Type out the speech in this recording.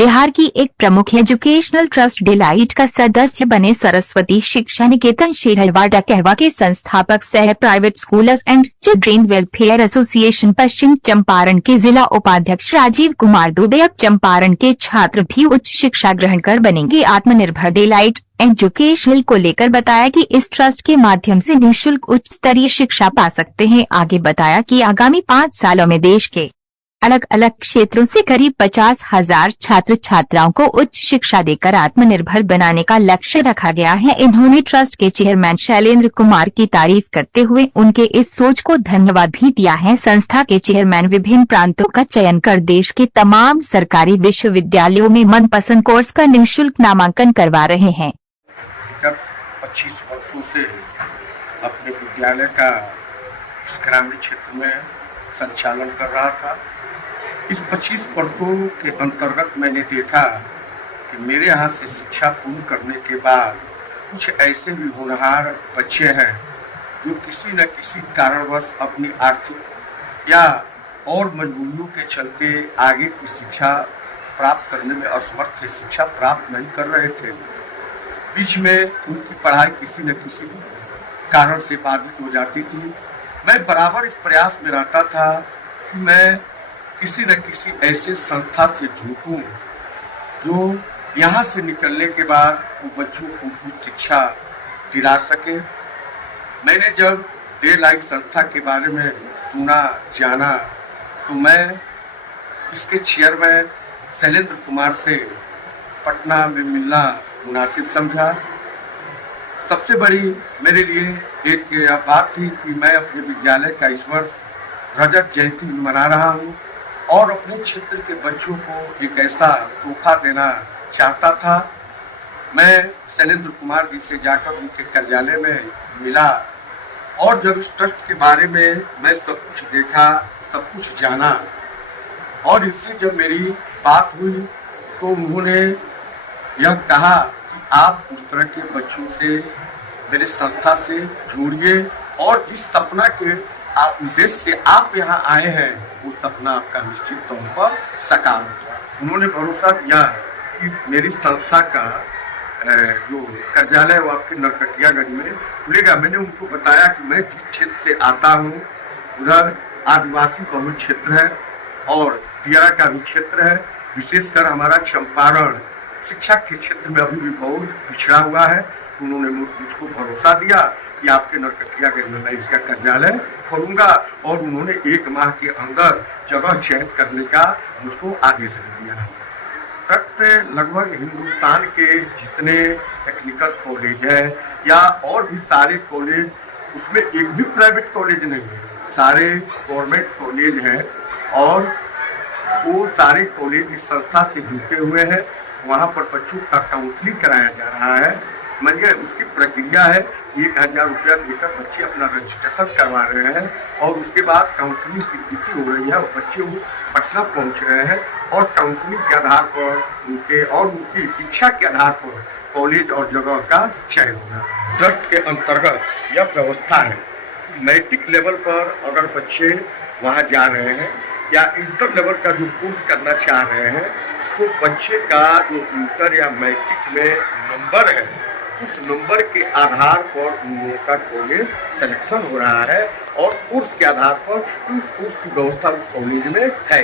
बिहार की एक प्रमुख एजुकेशनल ट्रस्ट डिलाइट का सदस्य बने सरस्वती शिक्षा निकेतन शेरवाड़ा कहवा के संस्थापक सह private schools and children welfare association Paschim Champaran के जिला उपाध्यक्ष राजीव कुमार दुबे अब चंपारण के छात्र भी उच्च शिक्षा ग्रहण कर बनेंगे आत्मनिर्भर। डिलाइट एजुकेशनल को लेकर बताया कि इस ट्रस्ट के माध्यम से निःशुल्क उच्च स्तरीय शिक्षा पा सकते हैं। आगे बताया कि आगामी 5 सालों में देश के अलग अलग क्षेत्रों से करीब 50,000 छात्र छात्राओं को उच्च शिक्षा देकर आत्मनिर्भर बनाने का लक्ष्य रखा गया है। इन्होंने ट्रस्ट के चेयरमैन शैलेंद्र कुमार की तारीफ करते हुए उनके इस सोच को धन्यवाद भी दिया है। संस्था के चेयरमैन विभिन्न प्रांतों का चयन कर देश के तमाम सरकारी विश्वविद्यालयों में मनपसंद कोर्स का निःशुल्क नामांकन करवा रहे हैं। 25 वर्षों से अपने विद्यालय का ग्रामीण क्षेत्र में संचालन कर रहा था। इस 25 वर्षों के अंतर्गत मैंने देखा कि मेरे यहाँ से शिक्षा पूर्ण करने के बाद कुछ ऐसे भी होनहार बच्चे हैं जो किसी न किसी कारणवश अपनी आर्थिक या और मजबूरियों के चलते आगे की शिक्षा प्राप्त करने में असमर्थ थे, शिक्षा प्राप्त नहीं कर रहे थे। बीच में उनकी पढ़ाई किसी न किसी कारण से बाधित हो जाती थी। मैं बराबर इस प्रयास में रहता था कि मैं किसी न किसी ऐसे संस्था से जुटूं जो यहाँ से निकलने के बाद वो बच्चों को उच्च शिक्षा दिला सके। मैंने जब डिलाइट संस्था के बारे में सुना जाना तो मैं इसके चेयरमैन शैलेंद्र कुमार से पटना में मिलना मुनासिब समझा। सबसे बड़ी मेरे लिए एक यह बात थी कि मैं अपने विद्यालय का इस वर्ष रजत जयंती मना रहा हूँ और अपने क्षेत्र के बच्चों को एक ऐसा तोहफा देना चाहता था। मैं शैलेंद्र कुमार जी से जाकर उनके कार्यालय में मिला और जब इस ट्रस्ट के बारे में मैं सब कुछ देखा, सब कुछ जाना और इससे जब मेरी बात हुई तो उन्होंने यह कहा कि आप उस तरह के बच्चों से मेरे संस्था से जुड़िए और जिस सपना के उद्देश्य से आप यहाँ आए हैं वो सपना आपका निश्चित तौर पर साकार होगा। उन्होंने भरोसा दिया कि मेरी संस्था का जो कार्यालय वो आपके नरकटियागंज में खुलेगा। मैंने उनको बताया कि मैं जिस क्षेत्र से आता हूँ उधर आदिवासी बहुल क्षेत्र है और दियारा का भी क्षेत्र है। विशेषकर हमारा चंपारण शिक्षा के क्षेत्र में अभी भी बहुत पिछड़ा हुआ है। उन्होंने मुझको भरोसा दिया कि आपके नरकटियागंज में मैं इसका कार्यालय खोलूंगा और उन्होंने 1 माह के अंदर जगह चयन करने का मुझको आदेश दिया। ट्रस्ट लगभग हिंदुस्तान के जितने टेक्निकल कॉलेज है या और भी सारे कॉलेज, उसमें एक भी प्राइवेट कॉलेज नहीं है, सारे गवर्नमेंट कॉलेज हैं और वो सारे कॉलेज इस संस्था से जुटे हुए हैं। वहाँ पर बच्चों का काउंसलिंग कराया जा रहा है। मानिए उसकी प्रक्रिया है 1,000 रुपया देकर बच्चे अपना रजिस्ट्रेशन करवा रहे हैं और उसके बाद काउंसलिंग की तिथि हो रही है और बच्चे पटना पहुंच रहे हैं और काउंसलिंग के आधार पर उनके और उनकी इच्छा के आधार पर कॉलेज और जगह का चयन होगा। ट्रस्ट के अंतर्गत यह व्यवस्था है मैट्रिक लेवल पर अगर बच्चे वहाँ जा रहे हैं या इंटर लेवल का जो कोर्स करना चाह रहे हैं तो बच्चे का जो इंटर या मैट्रिक में नंबर है उस नंबर के आधार पर उनका कॉलेज सिलेक्शन हो रहा है और कोर्स के आधार पर उस कोर्स की व्यवस्था उस कॉलेज में है।